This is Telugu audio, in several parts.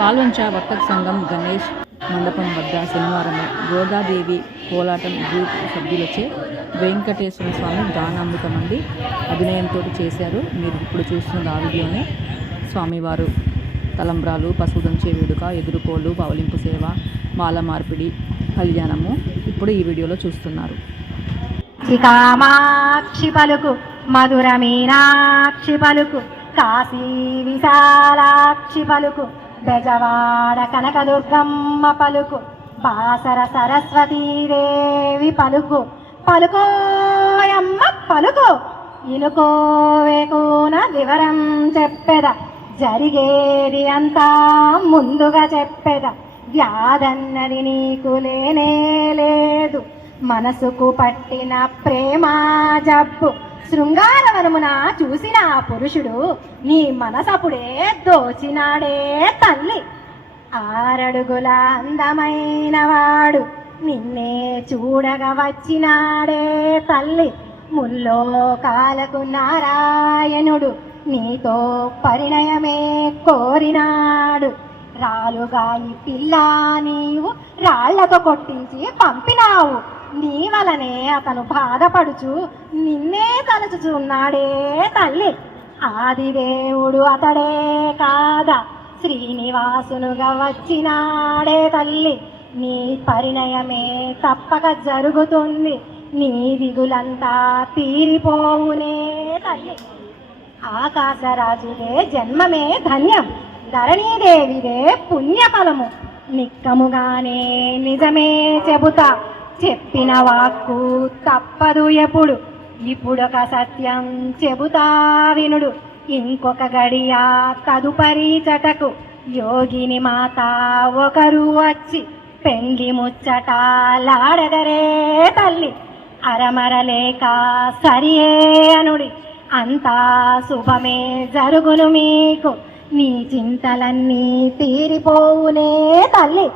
పాల్వంచ వర్తక సంఘం గణేష్ మండపం వద్ద శనివారం గోదాదేవి కోలాటం గ్రూప్ సభ్యులచే వెంకటేశ్వర స్వామి గానామృతం అండి అభినయంతో చేశారు. మీరు ఇప్పుడు చూస్తున్న ఆ వీడియోనే స్వామివారు తలంబ్రాలు పశుదంచే వేడుక ఎదురుకోళ్ళు పవలింపు సేవ మాల మార్పిడి కళ్యాణము ఇప్పుడు ఈ వీడియోలో చూస్తున్నారు. కామాక్షి పలుకు మధుర మీనాక్షి పలుకు కాశీ విశాలాక్షి పలుకు బెజవాడ కనకదుర్గమ్మ పలుకు బాసర సరస్వతీదేవి పలుకు పలుకోయమ్మ పలుకు ఇనుకోవేకూన వివరం చెప్పెద జరిగేది అంతా ముందుగా చెప్పెద వ్యాధన్నది నీకు లేనే లేదు మనసుకు పట్టిన ప్రేమ జబ్బు శృంగారవనమున చూసిన ఆ పురుషుడు నీ మనసప్పుడే దోచినాడే తల్లి. ఆరడుగుల అందమైన వాడు నిన్నే చూడగా వచ్చినాడే తల్లి. ముల్లోకాలకు నారాయణుడు నీతో పరిణయమే కోరినాడు. రాలుగాయి పిల్ల నీవు రాళ్ళతో కొట్టించి పంపినావు. నీ వలనే అతను బాధపడుచు నిన్నే తలచుచున్నాడే తల్లి. ఆదిదేవుడు అతడే కాదా? శ్రీనివాసునుగా వచ్చినాడే తల్లి. నీ పరిణయమే తప్పక జరుగుతుంది. నీ దిగులంతా తీరిపోవునే తల్లి. ఆకాశరాజుదే జన్మమే ధన్యం. ధరణీదేవిదే పుణ్యఫలము. నిక్కముగానే నిజమే చెబుతా. చెప్పిన వాక్కు తప్పదు ఎప్పుడు. ఇప్పుడొక సత్యం చెబుతా వినుడు. ఇంకొక గడియ తదుపరి చటకు యోగిని మాత ఒకరు వచ్చి పెంగి ముచ్చటాలాడగరే తల్లి. అరమరలేక సరియే అనుడి. అంతా శుభమే జరుగును మీకు. నీ చింతలన్నీ తీరిపోవునే తల్లి.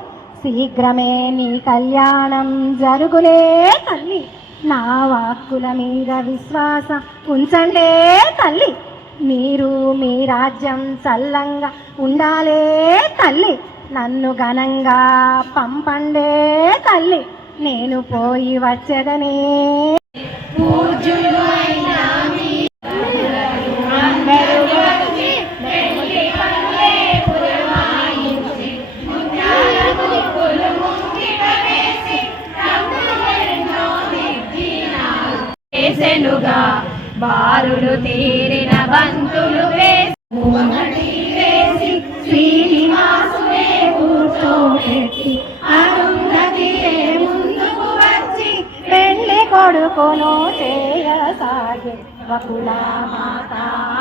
శీఘ్రమే నీ కళ్యాణం జరుగులే తల్లి. నా వాక్కుల మీద విశ్వాసం ఉంచండే తల్లి. మీరు మీ రాజ్యం చల్లంగా ఉండాలే తల్లి. నన్ను ఘనంగా పంపండే తల్లి. నేను పోయి వచ్చేదనే. వేసెనుగా కూర్చోబెట్టి అరుంధతి ముందుకు వచ్చి పెళ్ళి కొడుకును చేయసాగే. వకుల మాత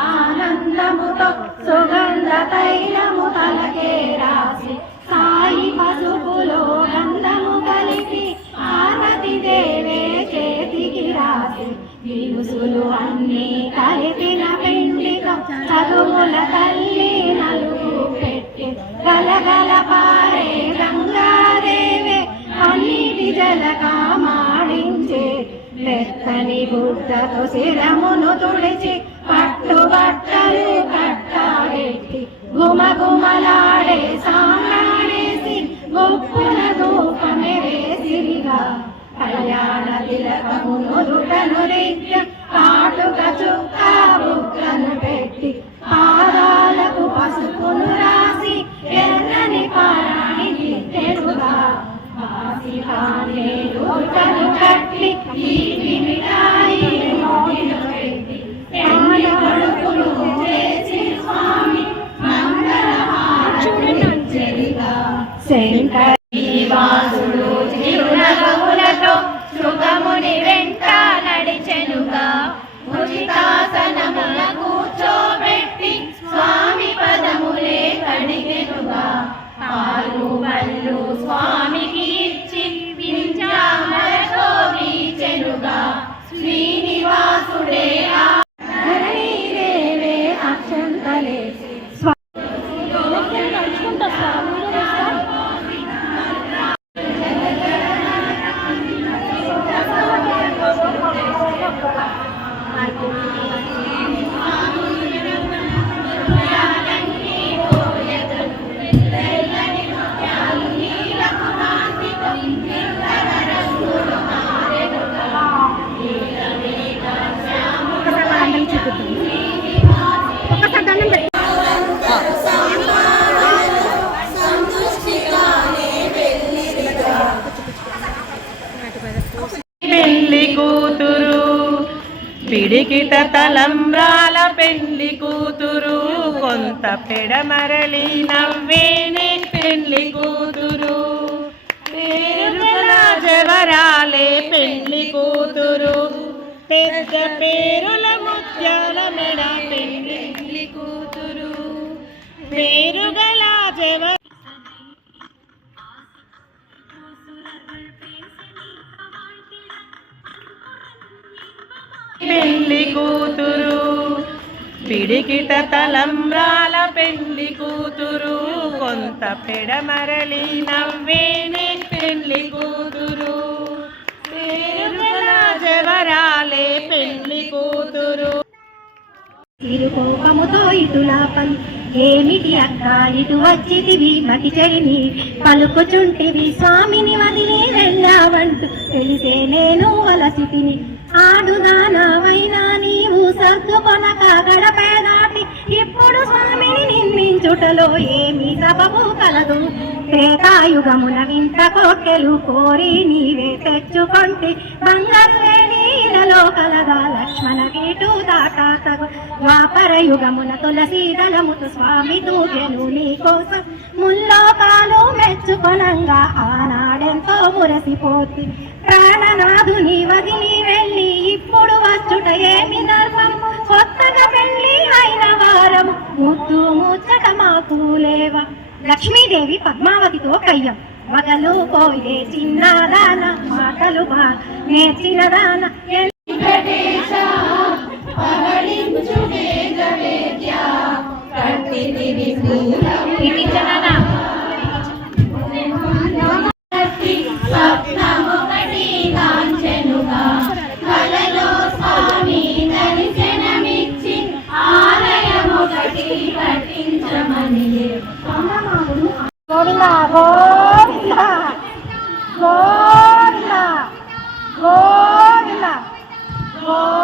ఆనందముతో సుగంధ తైలము తలకే రాసి సాయి పసుపులో గంధము కలిపి ఆరతి దేవే చేతికి రాసి దినుసులు అన్నీ కలిపి అన్నిటి జలగా మాడించే మెత్తని గుడ్డతో శిరమును తుడిచి పట్టు పట్టుబట్టలు కట్టాడెట్టి గుమగుమలాడే సానాడేసి గొప్పల ధూపమే వేసిరిగా. కళ్యాణ తిలకమును దుటను నిత్యం ఒక్కసారి దండం పెట్టి పెళ్ళి కూతురు పిడికిట తలంబ్రాల పెళ్ళి కూతురు కొంత పెడమరలి నవ్వేనే పెళ్ళి కూతురు. పేరు జవరాలే పెళ్ళి కూతురు. పెద్ద పేరు పెళ్ళి కూతురు. పిడికిట తలంబ్రాల పెళ్ళి కూతురు. కొంత పెడమరలి నవ్వేనే పెళ్ళి కూతురు. జవరాలే పెళ్ళి కూతురు. తిరుకోపముతో ఇటులాపలి ఏమిటి అక్క? ఇటు వచ్చితివి మతి చెడిని పలుకుచుంటివి స్వామిని వదిలి వెళ్ళావంటూ. తెలిసే నేను వలసితిని. ఆడుదానవైనా సర్దుకొనక గడపే దాటి ఇప్పుడు స్వామిని నిర్మించుటలో ఏమి సబబు కలదు. త్రేతాయుగమున వింత కోటెలు కోరి నీవే తెచ్చుకొంటి. బంగారు వేణీలలో కలగా లక్ష్మణ వీటు దాటాతగు. ద్వాపర యుగమున తులసి దళముతు స్వామి దూకెను నీకోసం ముల్లోకాలు మెచ్చుకొనంగా ఆనాడెంతో మురసిపోతి. ప్రాణనాథుని వదిలి వెళ్ళి ముద్దు ముచ్చట మాకు లేవా? లక్ష్మీదేవి పద్మావతితో కయ్యం. మగలు పోయే చిన్నదాన మాటలు బా నేర్చినదాన 몰라 몰라 몰라 몰라 몰라.